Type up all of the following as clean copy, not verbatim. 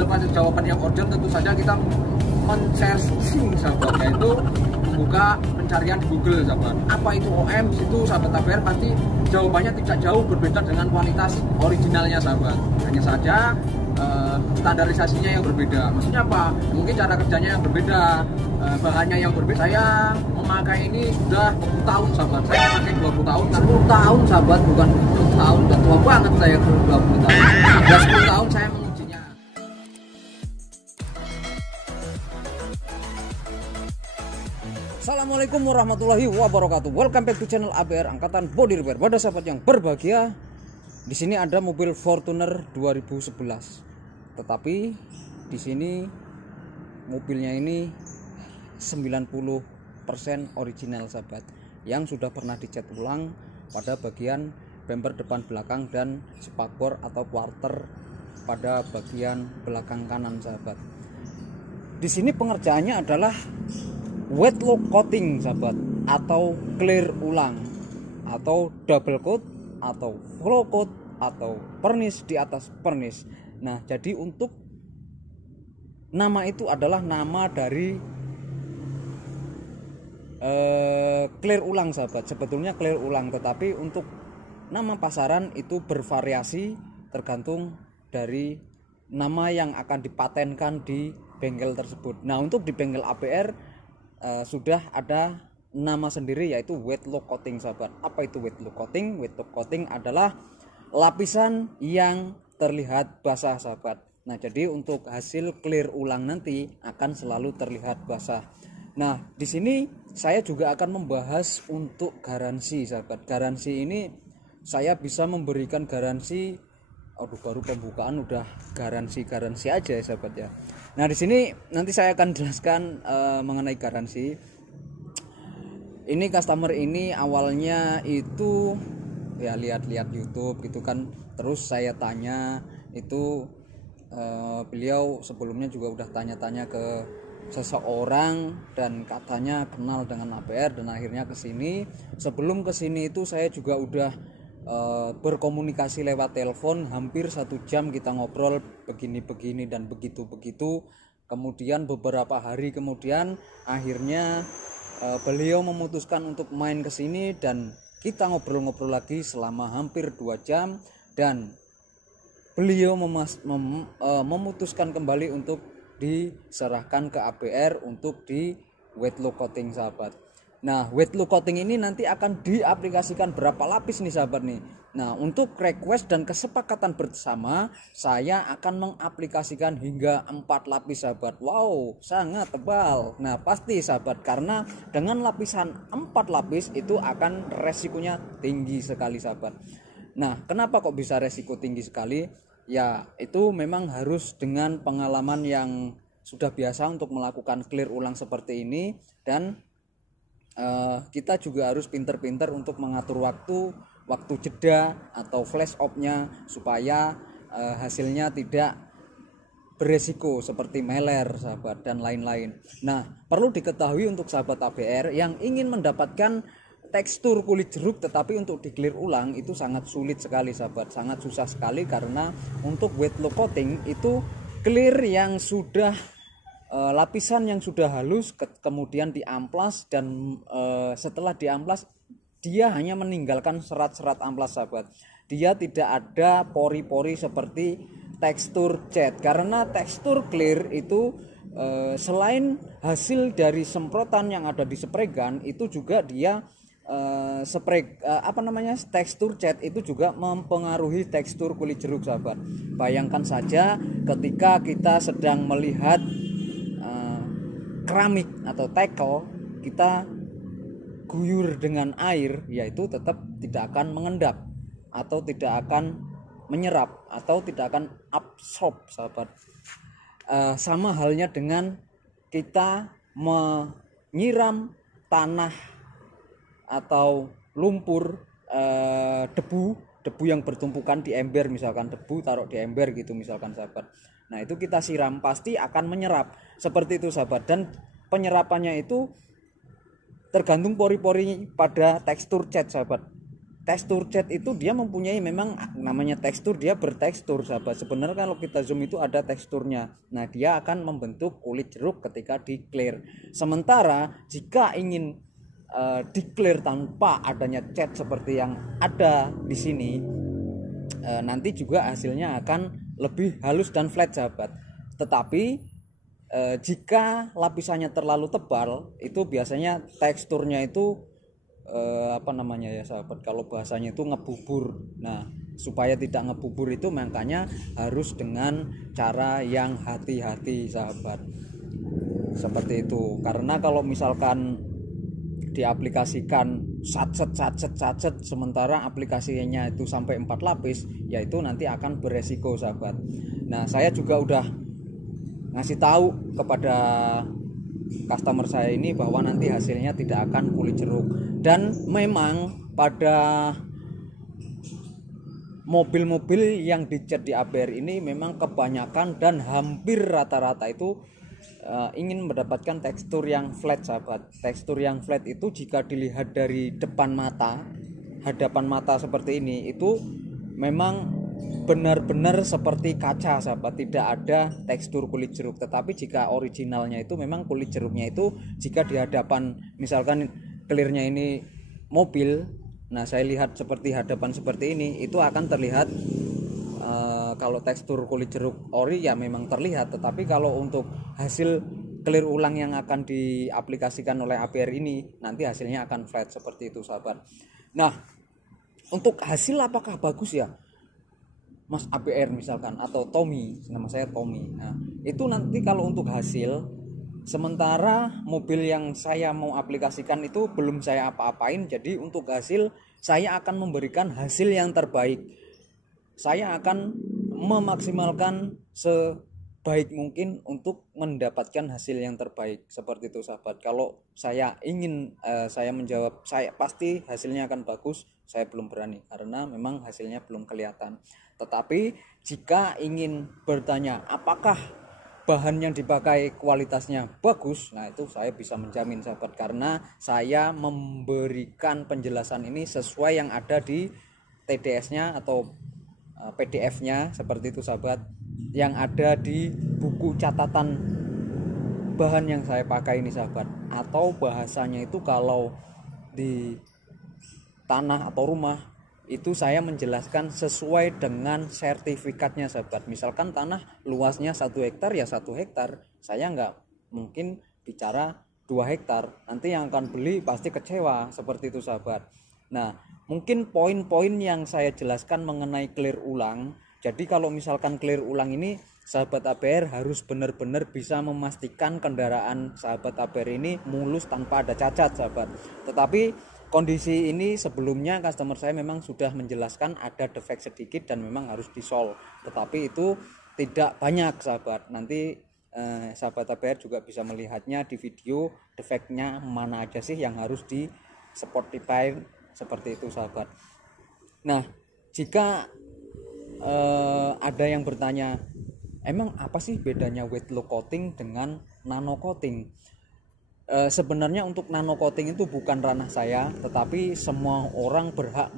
mengantisipasi jawaban yang urgent, tentu saja kita men-searching sahabat, yaitu membuka pencarian di Google sahabat. Apa itu OM? Situ sahabat ABR pasti jawabannya tidak jauh berbeda dengan kualitas originalnya sahabat. Hanya saja standarisasinya yang berbeda. Maksudnya apa? Mungkin cara kerjanya yang berbeda, bahannya yang berbeda. Saya memakai ini sudah 20 tahun sahabat. Saya memakai 20 tahun, 10 tahun sahabat, bukan 20 tahun. Udah tua banget saya 20 tahun. Sudah 10 tahun saya mengujinya. Assalamualaikum warahmatullahi wabarakatuh. Welcome back to channel ABR Angkatan Body Repair. Pada sahabat yang berbahagia, di sini ada mobil Fortuner 2011. Tetapi di sini mobilnya ini 90% original sahabat, yang sudah pernah dicat ulang pada bagian bumper depan belakang dan spakbor atau quarter pada bagian belakang kanan sahabat. Di sini pengerjaannya adalah wet lock coating sahabat, atau clear ulang, atau double coat, atau flow coat, atau pernis di atas pernis. Nah, jadi untuk nama itu adalah nama dari clear ulang sahabat. Sebetulnya clear ulang, tetapi untuk nama pasaran itu bervariasi tergantung dari nama yang akan dipatenkan di bengkel tersebut. Nah, untuk di bengkel ABR sudah ada nama sendiri, yaitu wet lock coating sahabat. Apa itu wet lock coating? Wet lock coating adalah lapisan yang terlihat basah sahabat. Nah, jadi untuk hasil clear ulang nanti akan selalu terlihat basah. Nah, di sini saya juga akan membahas untuk garansi sahabat. Garansi ini saya bisa memberikan garansi, baru pembukaan udah garansi aja ya sahabat ya. Nah, di sini nanti saya akan jelaskan mengenai garansi. Ini customer ini awalnya itu ya lihat-lihat YouTube gitu kan, terus saya tanya itu beliau sebelumnya juga udah tanya-tanya ke seseorang dan katanya kenal dengan ABR, dan akhirnya kesini. Sebelum kesini itu saya juga udah berkomunikasi lewat telepon hampir 1 jam, kita ngobrol begini-begini dan begitu-begitu. Kemudian beberapa hari kemudian akhirnya beliau memutuskan untuk main ke sini dan kita ngobrol-ngobrol lagi selama hampir 2 jam, dan beliau memutuskan kembali untuk diserahkan ke ABR untuk di wet lock coating sahabat. Nah, wet lock coating ini nanti akan diaplikasikan berapa lapis nih sahabat nih. Nah, untuk request dan kesepakatan bersama, saya akan mengaplikasikan hingga 4 lapis sahabat. Wow, sangat tebal. Nah, pasti sahabat, karena dengan lapisan 4 lapis itu akan resikonya tinggi sekali sahabat. Nah, kenapa kok bisa resiko tinggi sekali? Ya, itu memang harus dengan pengalaman yang sudah biasa untuk melakukan clear ulang seperti ini, dan kita juga harus pinter-pinter untuk mengatur waktu jeda atau flash off-nya supaya hasilnya tidak beresiko seperti meler sahabat dan lain-lain. Nah, perlu diketahui untuk sahabat ABR yang ingin mendapatkan tekstur kulit jeruk tetapi untuk di clear ulang itu sangat sulit sekali sahabat, sangat susah sekali, karena untuk wet lock coating itu clear yang sudah lapisan yang sudah halus kemudian diamplas, dan setelah diamplas dia hanya meninggalkan serat-serat amplas sahabat. Dia tidak ada pori-pori seperti tekstur cat, karena tekstur clear itu selain hasil dari semprotan yang ada di spray gun, itu juga dia tekstur cat itu juga mempengaruhi tekstur kulit jeruk sahabat. Bayangkan saja ketika kita sedang melihat keramik atau tackle, kita guyur dengan air, yaitu tetap tidak akan mengendap atau tidak akan menyerap atau tidak akan absorb sahabat. Sama halnya dengan kita menyiram tanah atau lumpur, debu yang bertumpukan di ember, misalkan debu taruh di ember gitu misalkan sahabat. Nah, itu kita siram pasti akan menyerap seperti itu sahabat, dan penyerapannya itu tergantung pori-pori pada tekstur cat sahabat. tekstur cat itu dia mempunyai, memang namanya tekstur, dia bertekstur sahabat. Sebenarnya kalau kita zoom itu ada teksturnya. Nah, dia akan membentuk kulit jeruk ketika di clear. Sementara jika ingin di clear tanpa adanya cat seperti yang ada di sini, nanti juga hasilnya akan lebih halus dan flat sahabat. Tetapi jika lapisannya terlalu tebal, itu biasanya teksturnya itu apa namanya ya sahabat, kalau bahasanya itu ngebubur. Nah, supaya tidak ngebubur itu makanya harus dengan cara yang hati-hati sahabat, seperti itu. Karena kalau misalkan diaplikasikan satset sementara aplikasinya itu sampai 4 lapis, yaitu nanti akan beresiko sahabat. Nah, saya juga udah ngasih tahu kepada customer saya ini bahwa nanti hasilnya tidak akan kulit jeruk. Dan memang pada mobil-mobil yang dicat di ABR ini memang kebanyakan dan hampir rata-rata itu ingin mendapatkan tekstur yang flat sahabat. Tekstur yang flat itu jika dilihat dari depan mata, hadapan mata seperti ini, itu memang benar-benar seperti kaca sahabat, tidak ada tekstur kulit jeruk. Tetapi jika originalnya itu memang kulit jeruknya itu jika di hadapan, misalkan clearnya ini mobil, nah saya lihat seperti hadapan seperti ini, itu akan terlihat kalau tekstur kulit jeruk ori ya memang terlihat. Tetapi kalau untuk hasil clear ulang yang akan diaplikasikan oleh ABR ini, nanti hasilnya akan flat seperti itu sahabat. Nah, untuk hasil apakah bagus ya Mas ABR misalkan, atau Tommy, nama saya Tommy. Nah, itu nanti kalau untuk hasil, sementara mobil yang saya mau aplikasikan itu belum saya apa-apain, jadi untuk hasil saya akan memberikan hasil yang terbaik. Saya akan memaksimalkan sebaik mungkin untuk mendapatkan hasil yang terbaik, seperti itu sahabat. Kalau saya ingin saya menjawab saya pasti hasilnya akan bagus, saya belum berani karena memang hasilnya belum kelihatan. Tetapi jika ingin bertanya apakah bahan yang dipakai kualitasnya bagus, nah itu saya bisa menjamin sahabat, karena saya memberikan penjelasan ini sesuai yang ada di TDS-nya atau PDF-nya, seperti itu sahabat, yang ada di buku catatan bahan yang saya pakai ini sahabat. Atau bahasanya itu kalau di tanah atau rumah itu saya menjelaskan sesuai dengan sertifikatnya sahabat. Misalkan tanah luasnya 1 hektar ya 1 hektar, saya nggak mungkin bicara 2 hektar, nanti yang akan beli pasti kecewa, seperti itu sahabat. Nah, mungkin poin-poin yang saya jelaskan mengenai clear ulang. Jadi kalau misalkan clear ulang ini, sahabat ABR harus benar-benar bisa memastikan kendaraan sahabat ABR ini mulus tanpa ada cacat sahabat. Tetapi kondisi ini sebelumnya customer saya memang sudah menjelaskan ada defek sedikit dan memang harus disolve. Tetapi itu tidak banyak sahabat. Nanti sahabat ABR juga bisa melihatnya di video, defeknya mana aja sih yang harus di Spotify, seperti itu sahabat. Nah, jika ada yang bertanya, emang apa sih bedanya wet look coating dengan nano coating? Sebenarnya untuk nano coating itu bukan ranah saya, tetapi semua orang berhak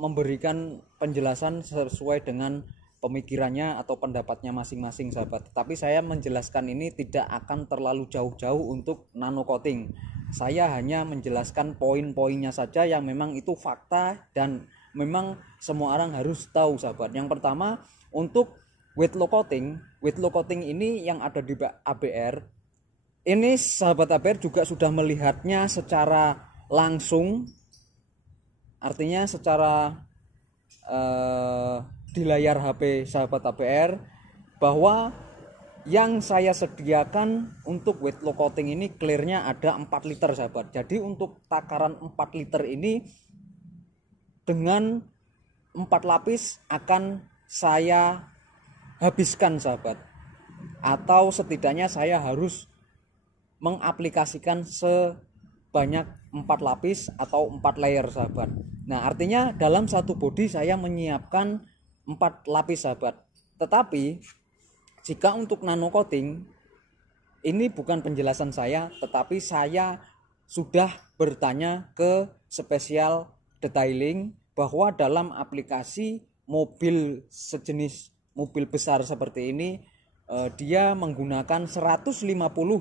memberikan penjelasan sesuai dengan pemikirannya atau pendapatnya masing-masing sahabat. Tetapi saya menjelaskan ini tidak akan terlalu jauh-jauh untuk nano coating. Saya hanya menjelaskan poin-poinnya saja yang memang itu fakta dan memang semua orang harus tahu sahabat. Yang pertama, untuk wet look coating ini yang ada di ABR ini sahabat ABR juga sudah melihatnya secara langsung, artinya secara di layar HP sahabat ABR, bahwa yang saya sediakan untuk wet look coating ini clearnya ada 4 liter sahabat. Jadi untuk takaran 4 liter ini dengan 4 lapis akan saya habiskan sahabat, atau setidaknya saya harus mengaplikasikan sebanyak 4 lapis atau 4 layer sahabat. Nah, artinya dalam satu bodi saya menyiapkan 4 lapis sahabat. Tetapi jika untuk nano coating ini bukan penjelasan saya, tetapi saya sudah bertanya ke spesial detailing bahwa dalam aplikasi mobil sejenis mobil besar seperti ini dia menggunakan 150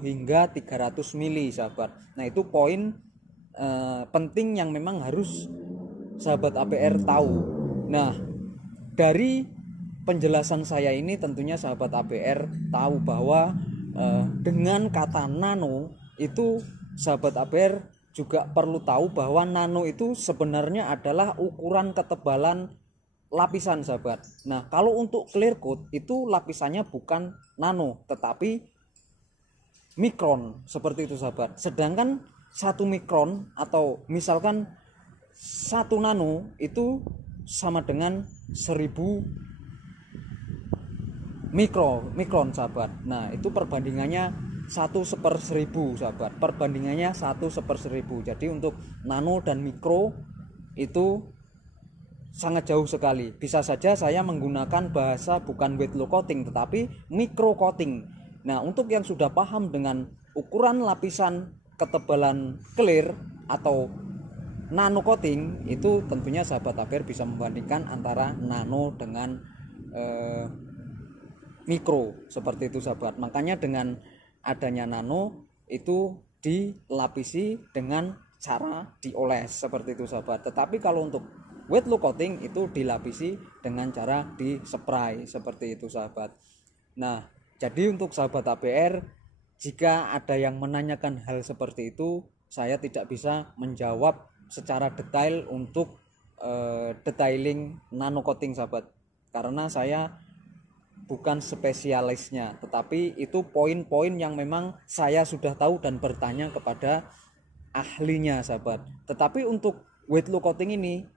hingga 300 mili sahabat. Nah itu poin penting yang memang harus sahabat APR tahu. Nah dari penjelasan saya ini tentunya sahabat APR tahu bahwa dengan kata nano itu sahabat APR juga perlu tahu bahwa nano itu sebenarnya adalah ukuran ketebalan lapisan sahabat. Nah kalau untuk clear coat itu lapisannya bukan nano tetapi mikron seperti itu sahabat. Sedangkan 1 mikron atau misalkan 1 nano itu sama dengan 1000 mikron sahabat. Nah itu perbandingannya 1/1000 sahabat. Perbandingannya 1/1000. Jadi untuk nano dan mikro itu sangat jauh sekali. Bisa saja saya menggunakan bahasa bukan wet low coating tetapi micro coating. Nah untuk yang sudah paham dengan ukuran lapisan ketebalan clear atau nano coating itu tentunya sahabat APR bisa membandingkan antara nano dengan mikro seperti itu sahabat. Makanya dengan adanya nano itu dilapisi dengan cara dioles seperti itu sahabat. Tetapi kalau untuk wet low coating itu dilapisi dengan cara di-spray seperti itu sahabat. Nah jadi untuk sahabat APR jika ada yang menanyakan hal seperti itu saya tidak bisa menjawab secara detail untuk detailing nano coating sahabat, karena saya bukan spesialisnya, tetapi itu poin-poin yang memang saya sudah tahu dan bertanya kepada ahlinya sahabat. Tetapi untuk wet low coating ini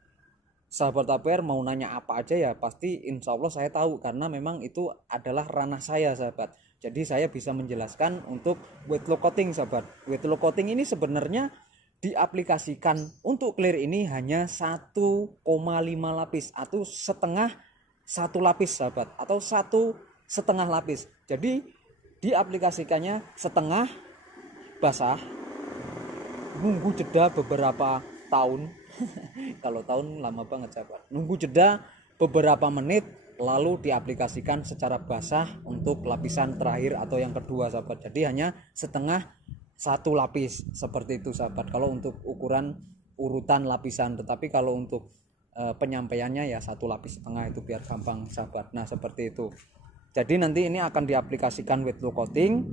sahabat APR mau nanya apa aja ya pasti insya Allah saya tahu, karena memang itu adalah ranah saya sahabat. Jadi saya bisa menjelaskan untuk wet low coating sahabat. Wet low coating ini sebenarnya diaplikasikan untuk clear ini hanya 1,5 lapis atau setengah 1 lapis sahabat, atau 1,5 lapis. Jadi diaplikasikannya setengah basah, nunggu jeda beberapa tahun. Kalau tahun lama banget sahabat. Nunggu jeda beberapa menit lalu diaplikasikan secara basah untuk lapisan terakhir atau yang kedua sahabat. Jadi hanya setengah 1 lapis seperti itu sahabat kalau untuk ukuran urutan lapisan. Tetapi kalau untuk penyampaiannya ya 1 lapis setengah itu biar gampang sahabat. Nah seperti itu. Jadi nanti ini akan diaplikasikan wet low coating.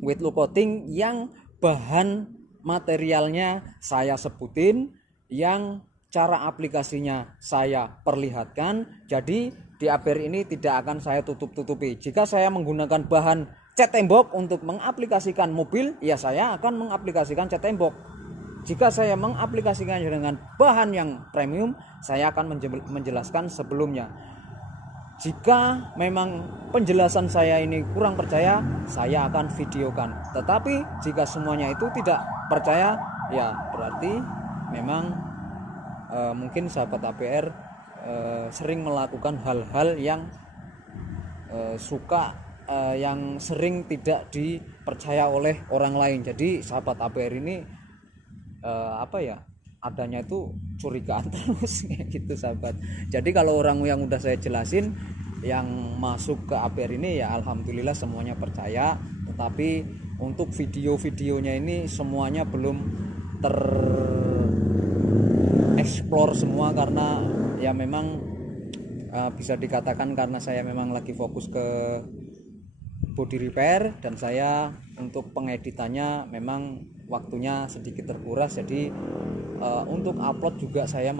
Wet low coating yang bahan materialnya saya sebutin, yang cara aplikasinya saya perlihatkan. Jadi di APR ini tidak akan saya tutup-tutupi. Jika saya menggunakan bahan cat tembok untuk mengaplikasikan mobil, ya saya akan mengaplikasikan cat tembok. Jika saya mengaplikasikannya dengan bahan yang premium, saya akan menjelaskan sebelumnya. Jika memang penjelasan saya ini kurang percaya, saya akan videokan. Tetapi jika semuanya itu tidak percaya, ya berarti memang mungkin sahabat APR sering melakukan hal-hal yang yang sering tidak dipercaya oleh orang lain. Jadi sahabat APR ini adanya itu curigaan terus gitu sahabat. Jadi kalau orang yang udah saya jelasin yang masuk ke APR ini ya alhamdulillah semuanya percaya. Tetapi untuk video-videonya ini semuanya belum explore semua, karena ya memang bisa dikatakan karena saya memang lagi fokus ke body repair, dan saya untuk pengeditannya memang waktunya sedikit terkuras. Jadi untuk upload juga saya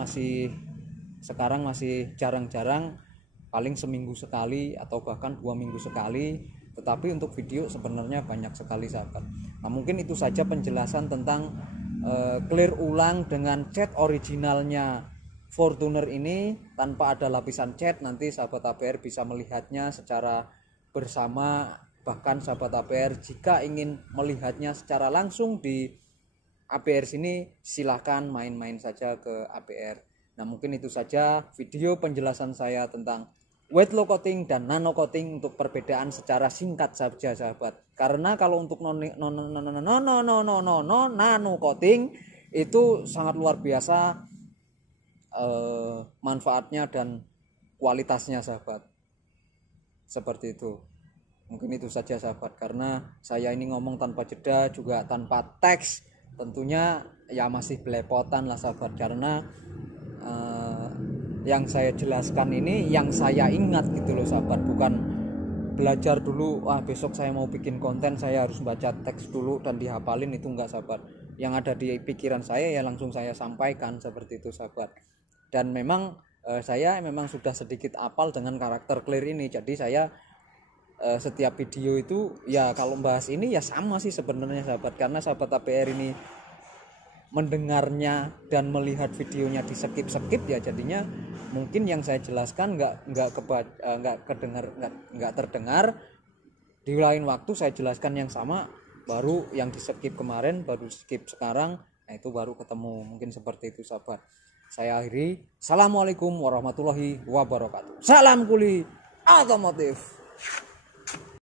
sekarang masih jarang-jarang, paling seminggu sekali atau bahkan 2 minggu sekali. Tetapi untuk video sebenarnya banyak sekali sahabat. Nah mungkin itu saja penjelasan tentang clear ulang dengan cat originalnya Fortuner ini tanpa ada lapisan cat. Nanti sahabat APR bisa melihatnya secara bersama. Bahkan sahabat APR jika ingin melihatnya secara langsung di APR sini silahkan main-main saja ke APR. Nah mungkin itu saja video penjelasan saya tentang wet low coating dan nano coating untuk perbedaan secara singkat saja sahabat. Karena kalau untuk nano coating itu sangat luar biasa manfaatnya dan kualitasnya sahabat. Seperti itu. Mungkin itu saja sahabat, karena saya ini ngomong tanpa jeda juga tanpa teks, tentunya ya masih belepotan lah sahabat, karena yang saya jelaskan ini yang saya ingat gitu loh sahabat, bukan belajar dulu besok saya mau bikin konten saya harus baca teks dulu dan dihafalin, itu enggak sahabat. Yang ada di pikiran saya ya langsung saya sampaikan seperti itu sahabat. Dan memang saya memang sudah sedikit apal dengan karakter Clear ini, jadi saya setiap video itu ya kalau bahas ini ya sama sih sebenarnya sahabat, karena sahabat APR ini mendengarnya dan melihat videonya di skip ya, jadinya mungkin yang saya jelaskan nggak terdengar. Di lain waktu saya jelaskan yang sama, baru yang di skip kemarin baru skip sekarang, nah itu baru ketemu, mungkin seperti itu sahabat. Saya akhiri, assalamualaikum warahmatullahi wabarakatuh, salam kuli otomotif.